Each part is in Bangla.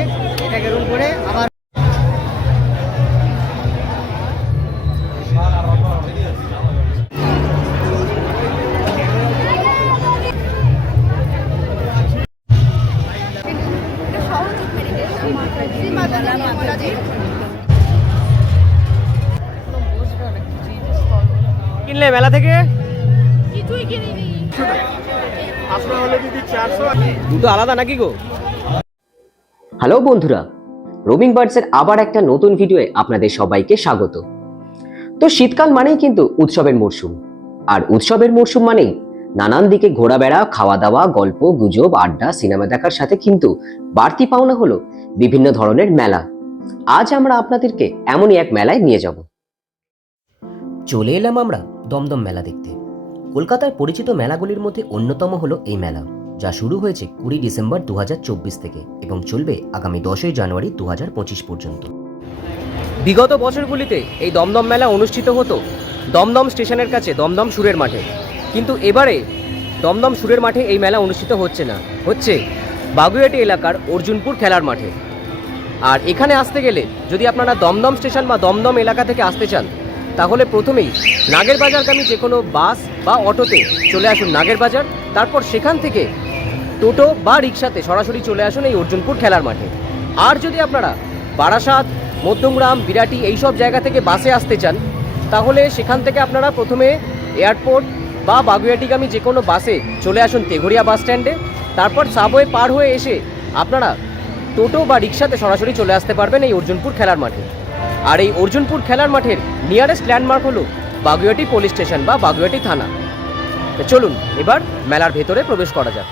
ফুটিয়ে এটাকে রুম করে আবার কিনলে মেলা থেকে? কিছুই কিনিনি। দুটো আলাদা নাকি গো? হ্যালো বন্ধুরা, রোমিং বার্ডসের আবার একটা নতুন ভিডিওয়ে আপনাদের সবাইকে স্বাগত। তো শীতকাল মানেই কিন্তু উৎসবের মরশুম আর উৎসবের মরশুম মানেই নানান দিকে ঘোরাবেড়া খাওয়া দাওয়া গল্প, গুজব, আড্ডা, সিনেমা দেখার সাথে কিন্তু বাড়তি পাওনা হলো বিভিন্ন ধরনের মেলা। আজ আমরা আপনাদেরকে এমনই এক মেলায় নিয়ে যাব। চলে এলাম আমরা দমদম মেলা দেখতে। কলকাতার পরিচিত মেলাগুলির মধ্যে অন্যতম হলো এই মেলা। যা শুরু হয়েছে কুড়ি ডিসেম্বর দু হাজার চব্বিশ থেকে এবং চলবে আগামী দশই জানুয়ারি দু হাজার পঁচিশ পর্যন্ত। বিগত বছরগুলিতে এই দমদম মেলা অনুষ্ঠিত হতো দমদম স্টেশনের কাছে দমদম সুরের মাঠে। কিন্তু এবারে দমদম সুরের মাঠে এই মেলা অনুষ্ঠিত হচ্ছে না। হচ্ছে বাগুইয়াটি এলাকার অর্জুনপুর খেলার মাঠে। আর এখানে আসতে গেলে যদি আপনারা দমদম স্টেশন বা দমদম এলাকা থেকে আসতে চান, তাহলে প্রথমেই নাগের বাজারগামী যে কোনো বাস বা অটোতে চলে আসুন নাগের বাজার। তারপর সেখান থেকে টোটো বা রিক্সাতে সরাসরি চলে আসুন এই অর্জুনপুর খেলার মাঠে। আর যদি আপনারা বারাসাত, মধ্যমগ্রাম, বিরাটি এইসব জায়গা থেকে বাসে আসতে চান, তাহলে সেখান থেকে আপনারা প্রথমে এয়ারপোর্ট বা বাগুইয়াটিগামী যে কোনো বাসে চলে আসুন তেঘরিয়া বাস স্ট্যান্ডে। তারপর সাবওয়ে পার হয়ে এসে আপনারা টোটো বা রিক্সাতে সরাসরি চলে আসতে পারবেন এই অর্জুনপুর খেলার মাঠে। আর এই অর্জুনপুর খেলার মাঠের নিয়ারেস্ট ল্যান্ডমার্ক হলো বাগুইয়াটি পুলিশ স্টেশন বা বাগুইয়াটি থানা। চলুন, এবার মেলার ভেতরে প্রবেশ করা যাক।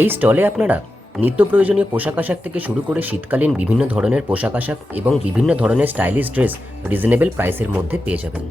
এই স্টলে আপনারা নিত্য প্রয়োজনীয় পোশাক আশাক থেকে শুরু করে শীতকালীন বিভিন্ন ধরনের পোশাক আশাক এবং বিভিন্ন ধরনের স্টাইলিশ ড্রেস রিজনেবল প্রাইসের মধ্যে পেয়ে যাবেন।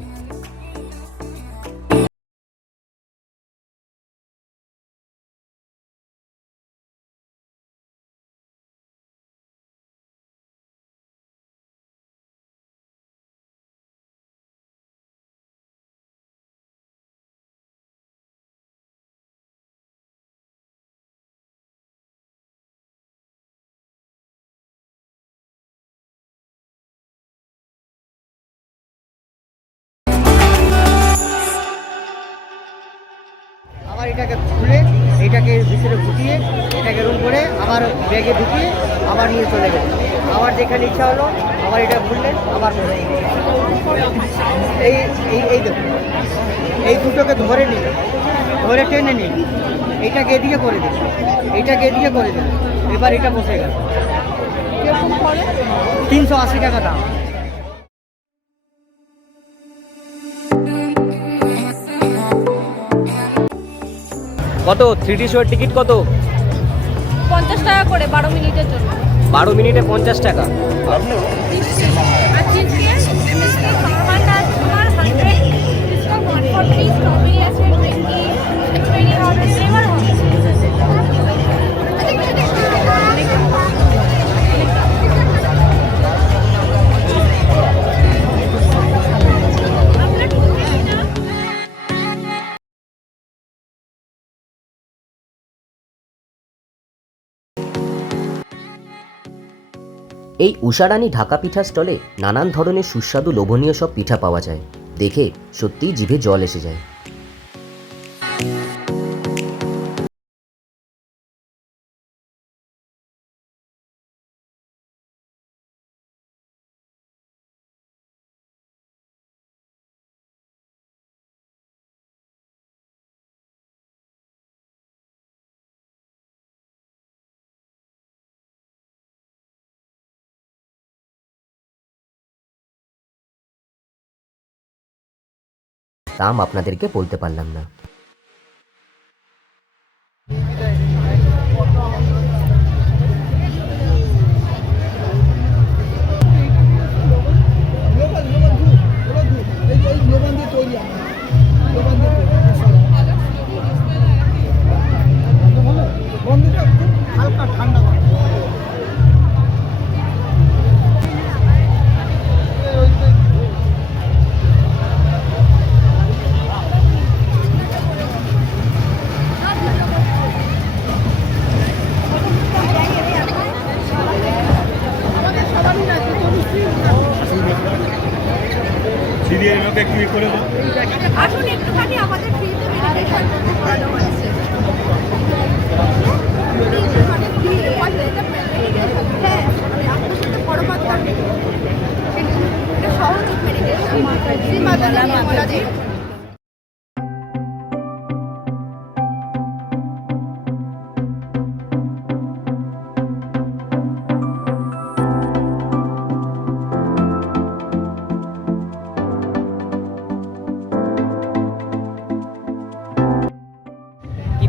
এটাকে ভিতরে ফুটিয়ে এটাকে রুম করে আবার ব্যাগে ঢুকিয়ে আবার নিয়ে চলে গেলেন আবার যেখানে ইচ্ছা হলো আবার এটা খুললেন, আবার এই এই এই দেখুন, এই দুটোকে ধরে নিন, ধরে টেনে নিন। এইটাকে এদিকে করে দিন এইটাকে এদিকে করে দিন। এবার এটা বসে গেল। তিনশো আশি টাকা দাম। কত থ্রি ডি শোয়ের টিকিট কত পঞ্চাশ টাকা করে বারো মিনিটের জন্য বারো মিনিটে পঞ্চাশ টাকা আর এই উষারানী ঢাকা পিঠা স্টলে নানান ধরনের সুস্বাদু লোভনীয় সব পিঠা পাওয়া যায়। দেখে সত্যিই জিভে জল এসে যায়। দাম আপনাদেরকে বলতে পারলাম না।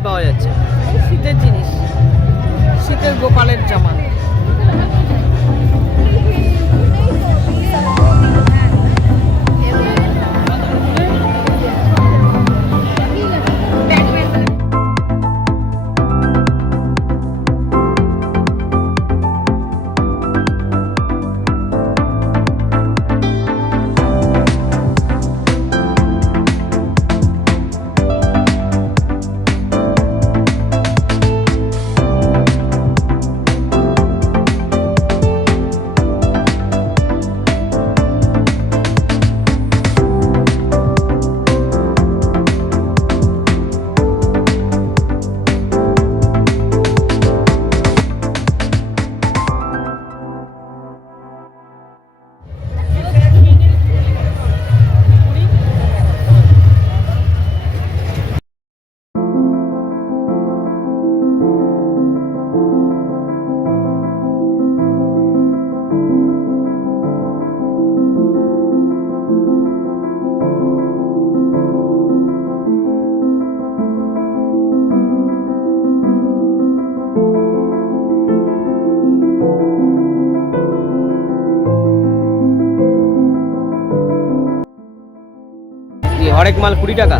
পাওয়া যাচ্ছে। শীতের জিনিস। শীতের গোপালের জামা। হরেক মাল কুড়ি টাকা।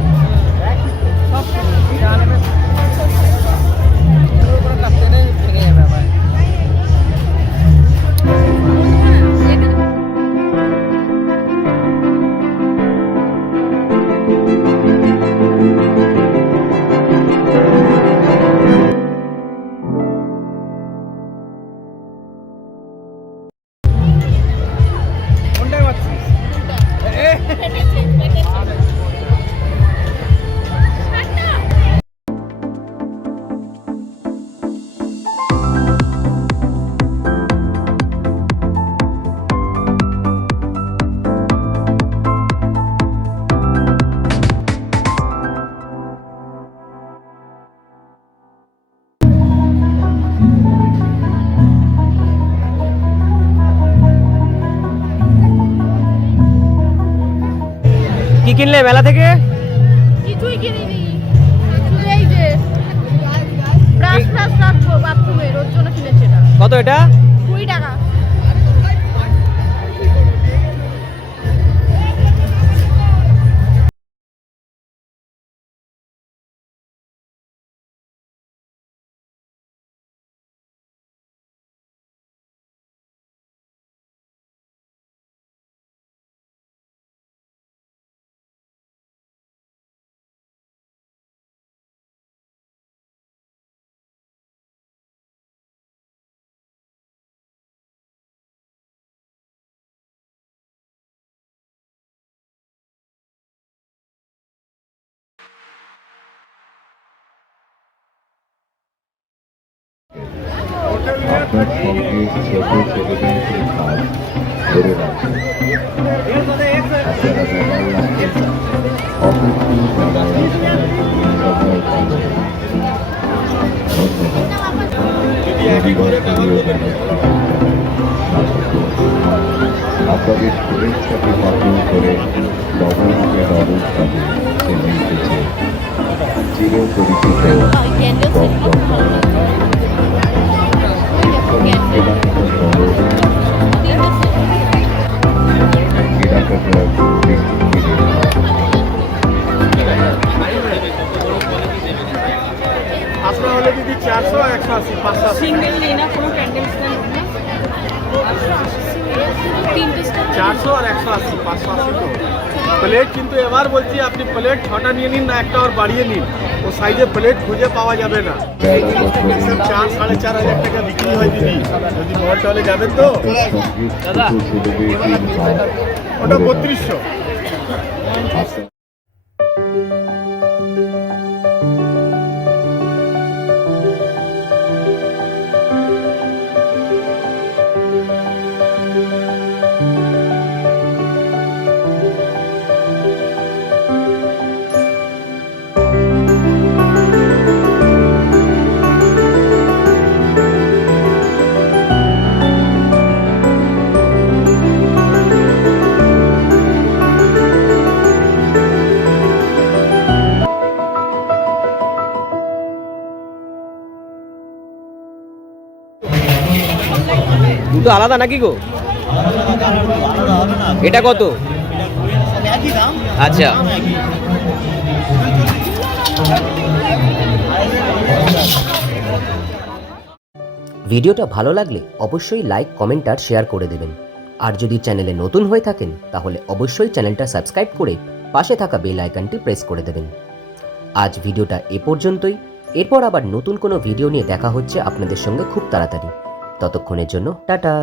কি কিনলে মেলা থেকে? কিছুই কিনিনি। এই যে ব্রাশ ফ্রাশ রাখব বাথরুমের ওর জন্য কিনেছে এটা। কত এটা? কুড়ি টাকা। আপনার সঙ্গে ছোট ছেলেমেয়েকে কাজ ধরে রাখুন আপনারা মোবাইল রাখুন অপরটি রাখার সময় পাবেন আপনাদের শুভেচ্ছাকে পালন করে নবরূপে নবম কাজে ছেলে উঠেছে চির পরিচিত আপনার হলে দিদি চারশো, একশো আশি, পাঁচশো সিঙ্গেল নেই না, কোনো ক্যান্ডেল স্ট্যান্ড তিনটে স্টক চারশো আর একশো আশি পাঁচশো আশি তো। প্লেট কিন্তু এবার বলছি আপনি প্লেট ছটা নিয়ে নিন না একটা আর বাড়িয়ে নিন। ও সাইজে প্লেট খুঁজে পাওয়া যাবে না। চার সাড়ে চার হাজার টাকা বিক্রি হয় দিদি। যদি মহল টলে যাবেন তো। ওটা বত্রিশশো। দুটো আলাদা নাকি গো? এটা কত? আচ্ছা। ভিডিওটা ভালো লাগলে অবশ্যই লাইক, কমেন্ট আর শেয়ার করে দেবেন। আর যদি চ্যানেলে নতুন হয়ে থাকেন, তাহলে অবশ্যই চ্যানেলটা সাবস্ক্রাইব করে পাশে থাকা বেল আইকনটি প্রেস করে দেবেন। আজ ভিডিওটা এ পর্যন্তই। এরপর আবার নতুন কোনো ভিডিও নিয়ে দেখা হচ্ছে আপনাদের সঙ্গে খুব তাড়াতাড়ি। ততক্ষণের জন্য টাটা।